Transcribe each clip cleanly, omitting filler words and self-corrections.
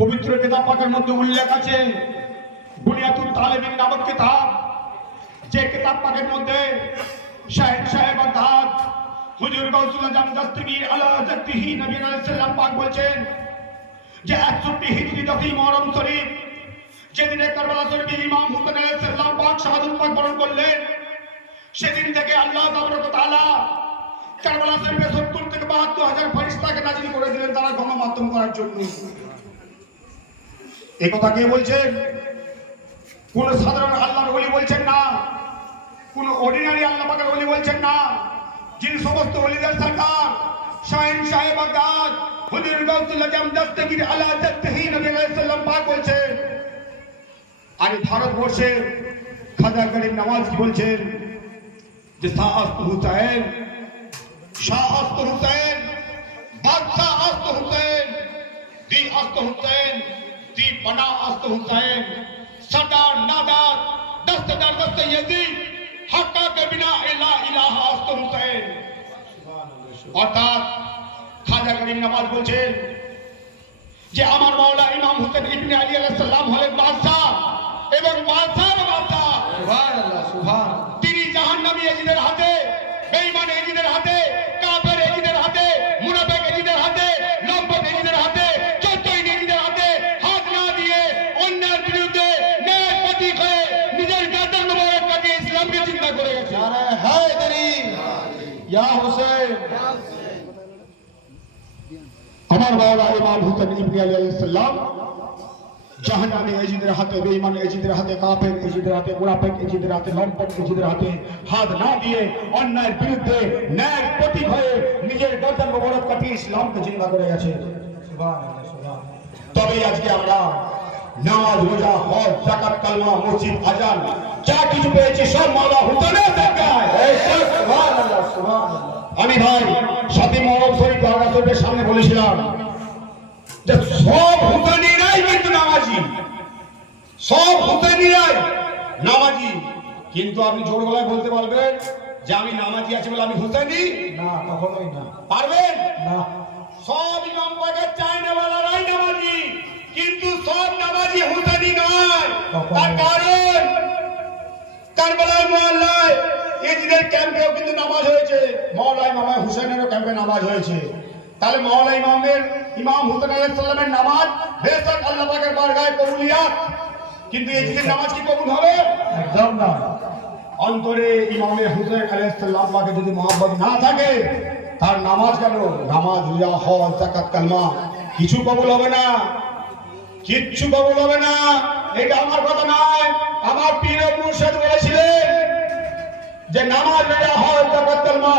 পবিত্র কিতাব পাকের মধ্যে উল্লেখ আছে বুনিয়াতুল তালেবিন নামক কিতাব, যে কিতাব পাকের মধ্যে শাহেনশাহ বাগদাদ হুজুর গাউসুল আজম দস্তগীর আলা হাযরতিহি নবী আলাইহিস সালাম পাক বলেছেন যে 61 হিজরি 10 মুহররম শরীফ যেদিনে কারবালা শরীফে ইমাম হুসেন আলাইহিস সালাম পাক শাহাদাত পাক বরণ করলেন, সেদিন থেকে আল্লাহ তাবারক ওয়া তাআলা কারবালা শরীফে 70 থেকে 72,000 ফেরেশতাকে নাজিল করে দিলেন তারা গণমাধ্যম করার জন্য। এই কথা কে বলছেন? কোন সাধারণ আল্লাহর ওলি বলছেন না, কোন অর্ডিনারি আল্লাহ পাকের ওলি বলছেন না, যিনি সমস্ত ওলিদের সরকার শাহেনশাহ বাগদাদ হুজুর গাউসুল আজম দস্তগীর আলা হাযরতিহি নবী আলাইহিস সালাম পাক বলছেন। আর ভারতবর্ষে খাজা গরিব নওয়াজ কি বলছেন যে শাহ আস্ত হুসাইন, শাহ আস্ত হুসাইন, বাদশাহ আস্ত হুসাইন, দি আস্ত হুসাইন, দি বনা আস্ত হুসাইন, সরদার নাদার দস্তদার দস্ত ইয়াজিদ হক্কা কে বিনা ইলা ইলাহা আস্ত হুসাইন। অর্থাৎ খাজা গরিব নওয়াজ বলছেন যে আমার মাওলা ইমাম হুসেন ইবনে আলী আলাইহিস সালাম হলেন বাদশাহ এবং বাদশাহ বাদশাহ। সুবহানাল্লাহ, সুবহান। তিনি জাহান্নামী এজিদের হাতে, বেঈমান এজিদের হাতে, কাফের এজিদের হাতে, মুনাফিক এজিদের হাতে, লম্পট এজিদের হাতে, চতুই এজিদের হাতে হাত না দিয়ে অন্যের বিরুদ্ধে ন্যায় প্রতীক হয়ে নিজের গাদ্দার মোবারক কাটিয়ে ইসলামকে চিন্তা করে গেছে। আরে হায়দারি ইয়া হোসেন। আমার মাওলা ইমাম হুসেন ইবনে আলী আলাইহিস সালাম জাহান্নামী এজিদের হাতে, বেঈমান এজিদের হাতে, কাফের এজিদের হাতে, মুনাফিক এজিদের হাতে, লম্পট এজিদের হাতে হাত না দিয়ে অন্যায়ের বিরুদ্ধে ন্যায়ের প্রতীক হয়ে নিজের গর্দান মোবারক কাটিয়ে ইসলামকে জিন্দা করে গেছে। সুবহানাল্লাহ, সুবহানাল্লাহ। তবে আজকে আমরা নামাজ, রোজা, হজ, যাকাত, কালমা, মসজিদ, আজান যা কিছু পেয়েছি সব মাওলা হুসেনের জায়গায়। সুবহানাল্লাহ, সুবহানাল্লাহ। আমি ভাই 7 মুহররম শরীফ দরগা শরীফের সামনে বলেছিলাম যে সব হুসেনিরাই কিন্তু নামাজি, সব হুসেনিরাই নামাজি। কিন্তু আপনি জোর গলায় বলতে পারবেন যে আমি নামাজি আছি বলে আমি হুসেনি? না, কখনোই না। পারবেন না। সব ইমাম পাকের চাইনেওয়ালারাই নামাজি, কিন্তু সব নামাজি হুসেনি নয়। তার কারণ কারবালার মহল্লায় এজিদের ক্যাম্পেও কিন্তু নামাজ হয়েছে, মাওলা ইমাম হুসেনেরও ক্যাম্পে নামাজ হয়েছে। তাহলে মাওলা ইমাম হুসেন আলাইহিস সালামের নামাজ বেশক আল্লাহ পাকের বারগাহে কবুলিয়াত, কিন্তু এজিদের নামাজ কি কবুল হবে? একদম না। অন্তরে ইমাম হুসেন আলাইহিস সালাম পাকে যদি মহব্বত না থাকে, তার নামাজ কেন, নামাজ, রোজা, হজ, যাকাত, কালমা কিছু কবুল হবে না, কিচ্ছু কবুল হবে না। এটা আমার কথা নয়, আমার পীর ও মুর্শিদ বলেছিলেন যে নামাজ, রোজা, হজ, যাকাত, কালমা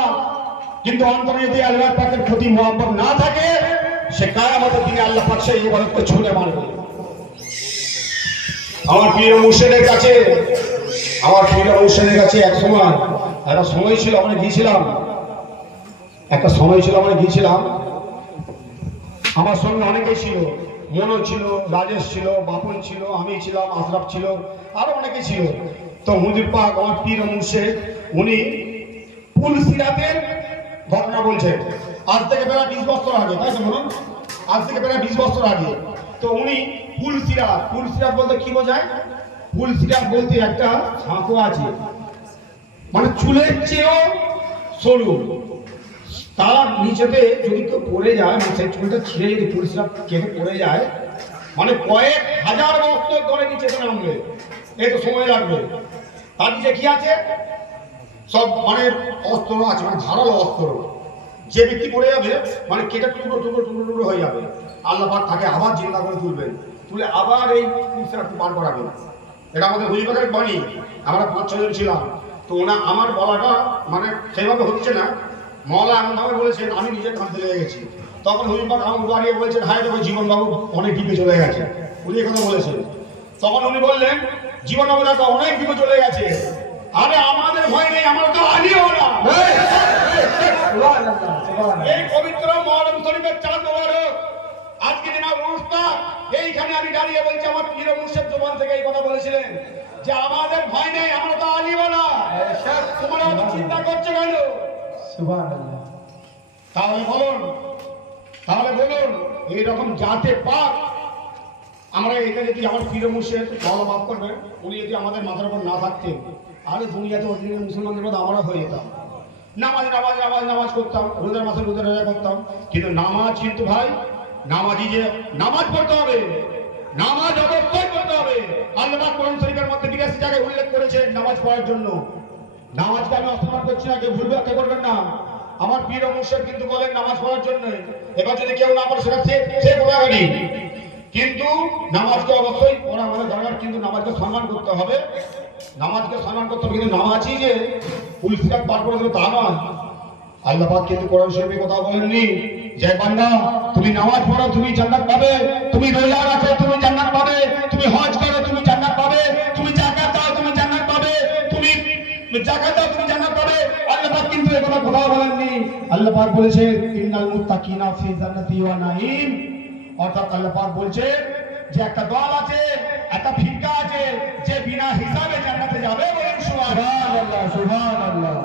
কিন্তু অন্তরে যদি আল্লাহ পাকের প্রতি মহব্বত না থাকে, সে কিয়ামতের দিনে আল্লাহ পাক সেই ইবাদতকে ছুঁড়ে মারবে। আমার পীর মুর্শিদের কাছে একটা সময় ছিল আমরা গিয়েছিলাম, আমার সঙ্গে অনেকেই ছিল, মনো ছিল, রাজেশ ছিল, বাপন ছিল, আমি ছিলাম, আশরাফ ছিল, আরো অনেকে ছিল। তো হুজুর পাক আমার পীর মুর্শিদ উনি পুলসিরাতের ঘটনা বলছেন, আজ থেকে প্রায় 20 বছর আগে, তাই তো বলুন, আজ থেকে প্রায় 20 বছর আগে। তো উনি পুলসিরাত বলতে কি বোঝায়? পুলসিরাত বলতে একটা ছাঁকো আছে, মানে চুলের চেয়েও সরু, তার নিচেতে যদি কেউ পড়ে যায়, মানে সেই চুলটা ছিঁড়ে যদি পুলসিরাত কেটে পড়ে যায়, মানে কয়েক হাজার বছর ধরে নিচেতে নামবে, এই তো সময় লাগবে। তার নিচে কি আছে? সব মানে অস্ত্র আছে, মানে ধারালো অস্ত্র। যে ব্যক্তি পড়ে যাবে মানে কেটে টুকরো হয়ে যাবে, আল্লাহ পাক তাকে আবার জিন্দা করে তুলবেন, তুলে আবার এই পুলসিরাতকে পার করাবেন। এটা আমাদের হুজুর পাকের বাণী। আমরা 5-6 জন ছিলাম, তো আমার বলাটা মানে সেভাবে হচ্ছে না, মাওলা এমনভাবে বলেছেন আমি নিজে কাঁদতে লেগে গেছি। তখন হুজুর পাক আমার বাড়িয়ে বলছেন, হায় দেখো জীবনবাবু অনেক দিকে চলে গেছে, উনি কথা বলেছেন। তখন উনি বললেন জীবনবাবু দেখো অনেক দিকে চলে গেছে, আরে আমাদের ভয় নেই, আমরা তো আলিও না। এই পবিত্র মুহররম শরীফের চাঁদ মোবারক আজকে জনাব উস্তাদ এইখানে আমি দাঁড়িয়ে বলছি, আমার পীর মুর্শিদ জবান থেকে এই কথা বলেছিলেন যে আমাদের ভয় নেই, আমরা তো আলিও না। তোমরা তো চিন্তা করছো কেন? সুবহানাল্লাহ। তাহলে বলুন এইরকম জাতে পাক আমরা এটা যদি আমার প্রিয় মুর্শিদ বাবা মাফ করবে, উনি যদি আমাদের মাথার উপর না থাকতেন, আরে দুনিয়াতে অরিজিনাল মুসলমানদের মতো আমরা হয়ে যেতাম। নামাজ নামাজ নামাজ নামাজ করতাম, রোজার মাসে রোজা রোজা করতাম, কিন্তু নামাজ কিন্তু ভাই নামাজি যে নামাজ পড়তে হবে, নামাজ অবশ্যই পড়তে হবে। আল্লাহ পাক কোরআন শরীফের মধ্যে 82 জায়গায় উল্লেখ করেছেন নামাজ পড়ার জন্য। নামাজকে আমি অসম্মান করছি না, কেউ ভুল ব্যাখ্যা করবেন না। আমার প্রিয় মুর্শিদ কিন্তু বলেন নামাজ পড়ার জন্য। এবার যদি কেউ না পড়ে সেটা সে পড়াবেনি, কিন্তু নামাজকে অবশ্যই পড়া আমাদের দরকার, কিন্তু নামাজকে সম্মান করতে হবে। নামাজকে সম্মান করতে হবে, কিন্তু নামাজই যে পুলিশরাত পার করে দেবে তা নয়। আল্লাহ পাক কিন্তু কোরআন শরীফে কথা বলেননি যে বান্দা তুমি নামাজ পড়ো তুমি জান্নাত পাবে, তুমি রোজা রাখো তুমি জান্নাত পাবে, তুমি হজ করো তুমি জান্নাত পাবে, তুমি যাকাত দাও তুমি জান্নাত পাবে, তুমি যাকাত দাও তুমি জান্নাত পাবে। আল্লাহ পাক কিন্তু এই কথা বলেননি। আল্লাহ পাক বলেছে ইন্নাল মুত্তাকিনা ফি জান্নাতি ওয়া নাঈম। অর্থাৎ আল্লাহ পাক বলছে যে একটা দল আছে, একটা ফিরকা আছে যে বিনা হিসাবে জান্নাতে যাবে। বলেন সুবহানাল্লাহ সুবহানাল্লাহ।